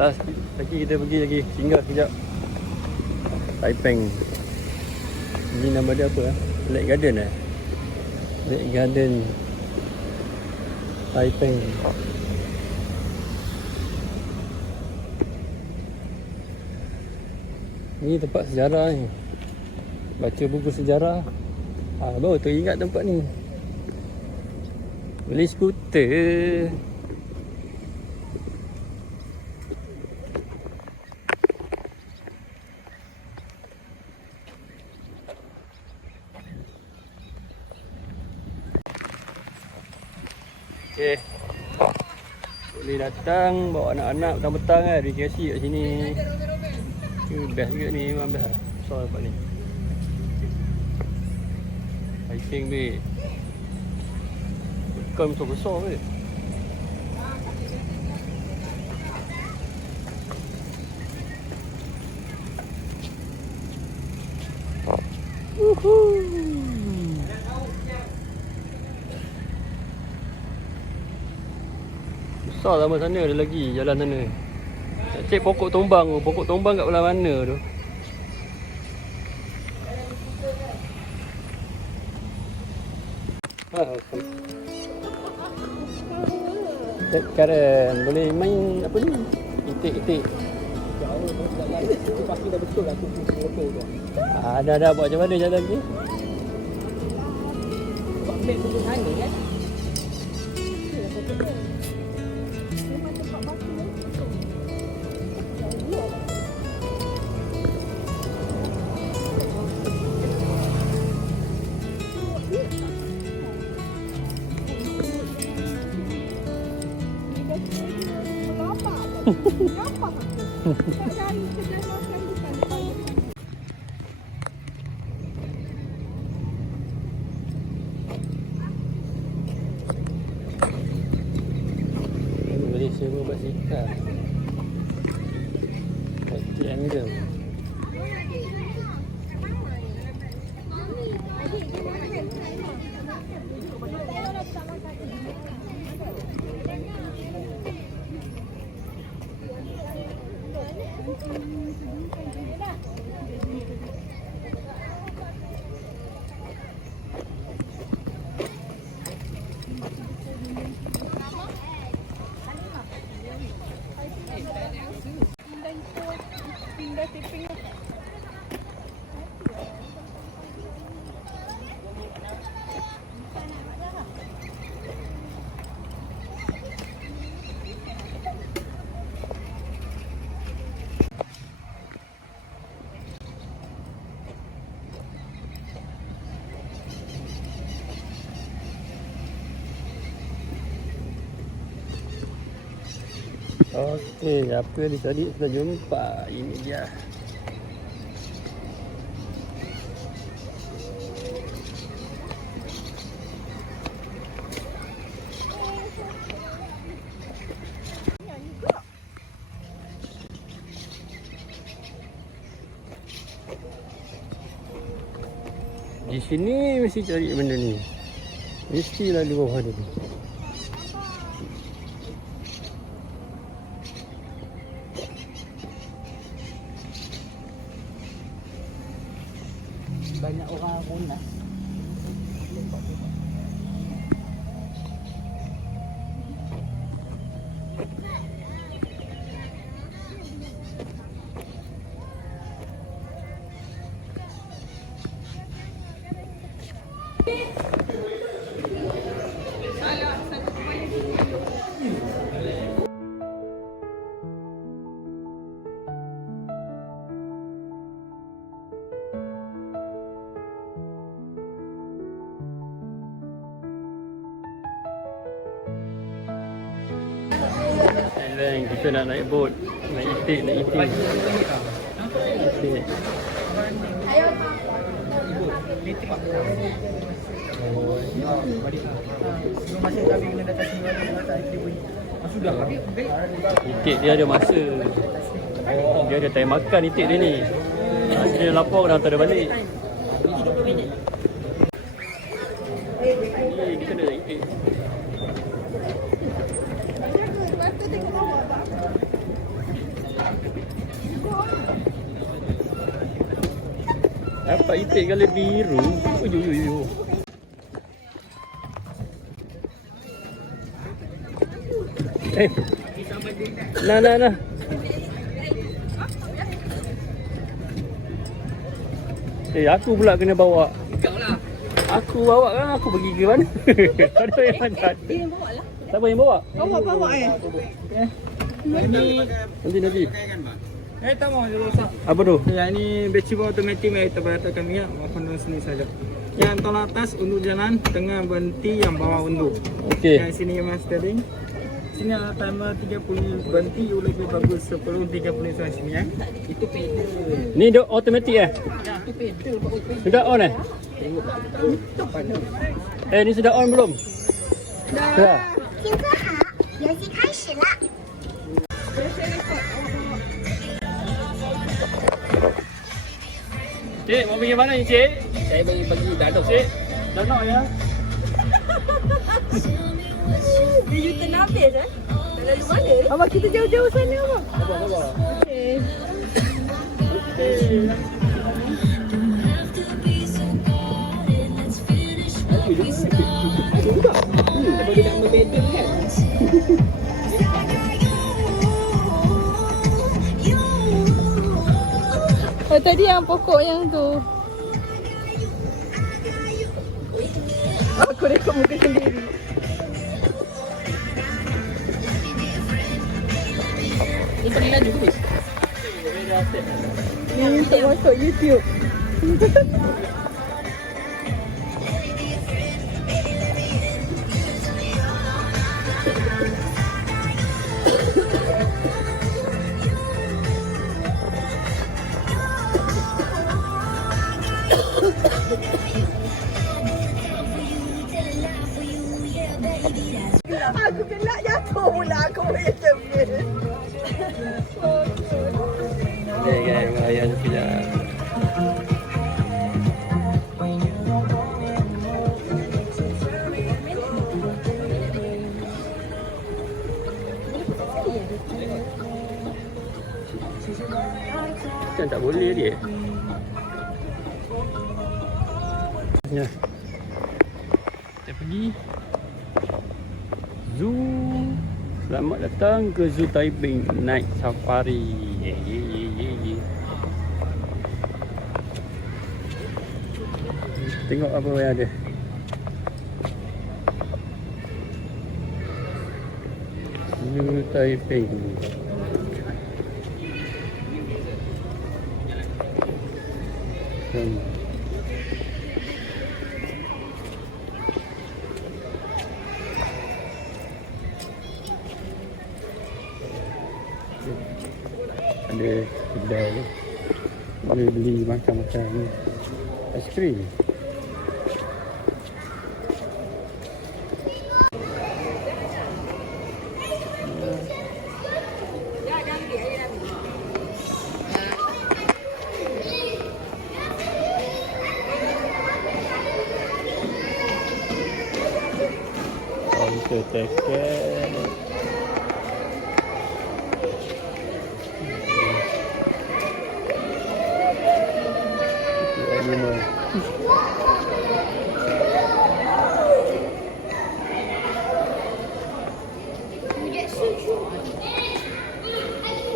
Last lagi kita pergi lagi. Singgah sekejap. Taiping. Ini nama dia apa? Lake Garden Lake Garden Taiping. Ni tempat sejarah ni. Baca buku sejarah. Baru teringat tempat ni. Beli skuter. Okay. Boleh datang bawa anak-anak petang-petang kan, rekreasi kat sini. Best juga ni, memang best lah. Besar tempat ni. Hiking babe. Bukan besar-besar babe. Besar sama sana, ada lagi jalan sana. Nak cek pokok tombang kat belah mana tu. Karen, boleh main apa ni? Itik-itik. Pasti dah betul lah tu motor tu. Dah buat macam mana jalan ni? Buat beg tu sana kan? Nampak aku? Tak cari kedai makan bukan depan. Boleh sewa basikal. Triangle. Pindah tipping. Okey, apa yang tadi sudah jumpa. Ini dia. Di sini mesti cari benda ni. Mestilah di bawah ni. Banyak orang pun lah. Thailand, kita nak naik bot. Naik itik. Itik. Sebelum masa kami kena datang sini dia bunyi. Sudah habis. Itik dia ada masa. Dia ada time makan itik dia ni. Dia lapar dah hantar dia balik. 30 minit. Ni kita ada itik. Mata tengok bawah tak? Pak Itik kali biru. Uyu. Nah. Aku pula kena bawa. Aku bawa kan, aku pergi ke mana? Ada yang mana? Dia yang bawa lah. Siapa yang bawa? Bawa Nanti. Tak mau rosak. Apa tu? Ya, ini Bechibo automatic yang kita perhatikan ya, makan sini saja. Yang tolak atas untuk jalan, tengah berhenti yang bawah untuk. Okey. Yang sini yang steering. Sini ada timer 30 berhenti lebih bagus 10.30 sampai sini ya. Itu pedal. Ni dok automatik eh? Itu pedal Pak Upi. Sudah on eh? Ni sudah on belum? Dah. 听歌好，游戏开始了。 Cik, mau pergi mana ni cik? Saya bagi dadok. Cik, danau ya? Dia U-turn habis eh? Tak lalu mana? Abang kita jauh-jauh sana abang. Apa? Okey. Kalau dia nak membedel kan? Oh, tadi yang pokok yang tu. Aku rekod muka sendiri. Ini panggilan juga ni. Ni untuk masuk YouTube. Aku kena jatuh pula aku punya cermin. Gang, ayah sekejap. Kan tak boleh dia. Ya. Kita pergi Zoo. Selamat datang ke Zoo Taiping Night Safari. Tengok apa yang ada. Zoo Taiping. Ada kedai boleh beli makan-makan aiskrim. Counter tiket.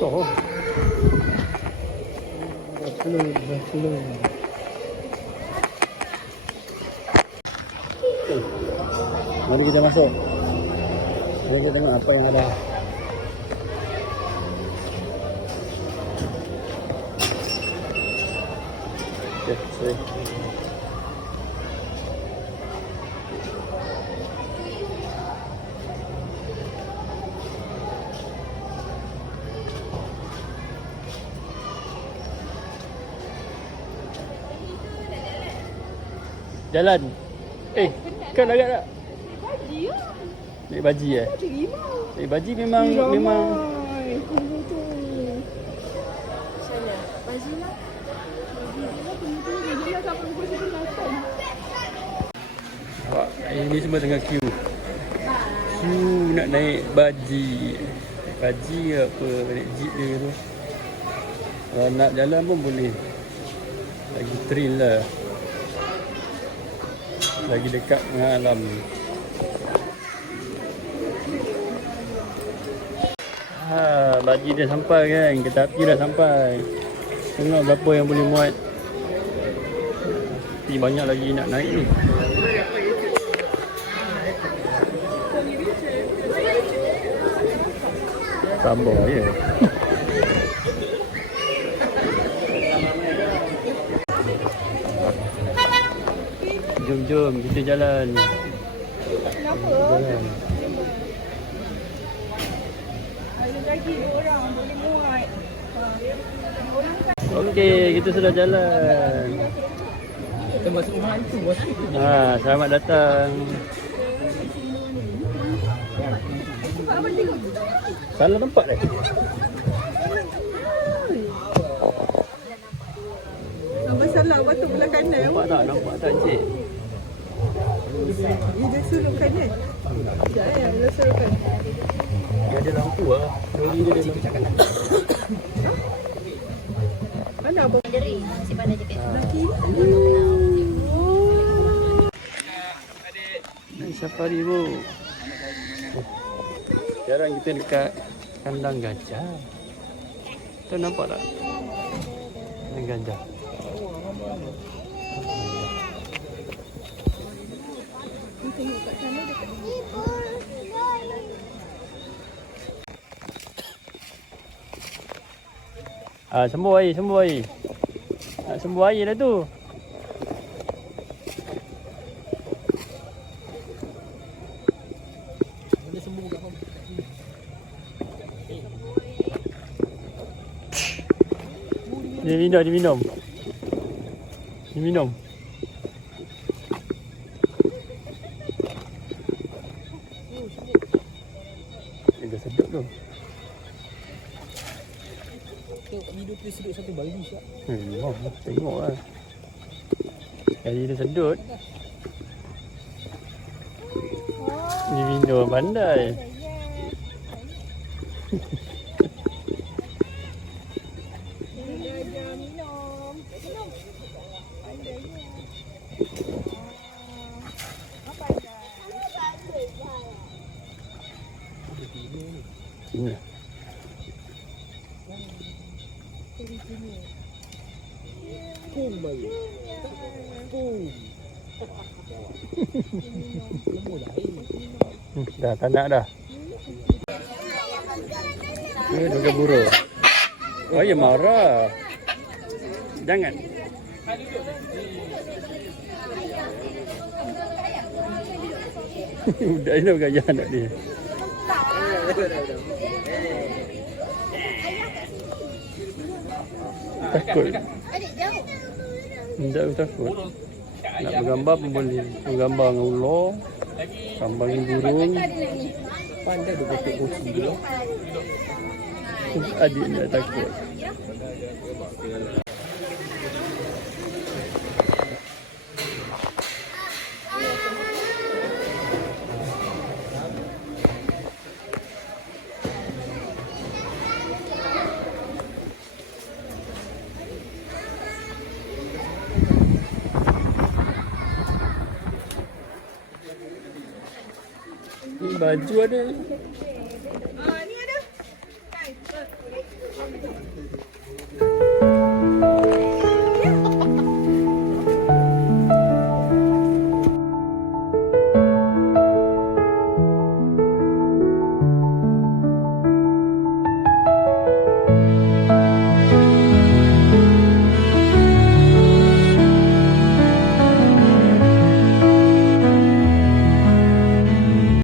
Oh. Betul. Mari kita masuk. Mari kita tengok apa yang ada. Okay, jalan. Kan agak tak? Baji ya. Naik baji eh? Ada rimau. Naik baji memang Tunggu tu. Sana. Baji lah. Baji lah sampai pukul 11. Awak, ini semua tengah queue. Queue nak naik baji. Baji apa, naik jeep dia tu. Kalau nak jalan pun boleh. Lagi thrill lah. Lagi dekat dengan alam. Baji dah sampai kan. Kereta api dah sampai. Tengok berapa yang boleh muat. Tapi banyak lagi nak naik ni. Sabar je. Jom kita jalan. Kenapa? Jalan. Ada lagi 2 orang boleh muat. Okey, kita sudah jalan. Kita masuk rumah itu bos. Selamat datang. Salah tempat dah. Masalah waktu belah kanan. Nampak tak encik? Dia dah suruh kanan. Sekejap dia suruh kanan. Dia ada lampu lah. Lori dia ada lampu. Mana abang? Laki. Naik safari bro. Sekarang kita dekat kandang gajah. Tu nampak tak? Kandang gajah. Sembuh air. Sembuh air dah tu. Dia minum. Dia dah sedap tu. Tengok video tu sedut satu bayi siap. Tengok lah. Sekali dia sedut. Dia minum pandai. Cina. Dah tak nak dah. Dia buruk. Oh ya marah. Jangan. Udah ini gajah anak dia. Takut. Tidak takut. Nak bergambar pun boleh. Bergambar dengan ular, gambar dengan burung. Pandai dia pakai kursi dia. Adik tak takut. Baju ada. Ni ada.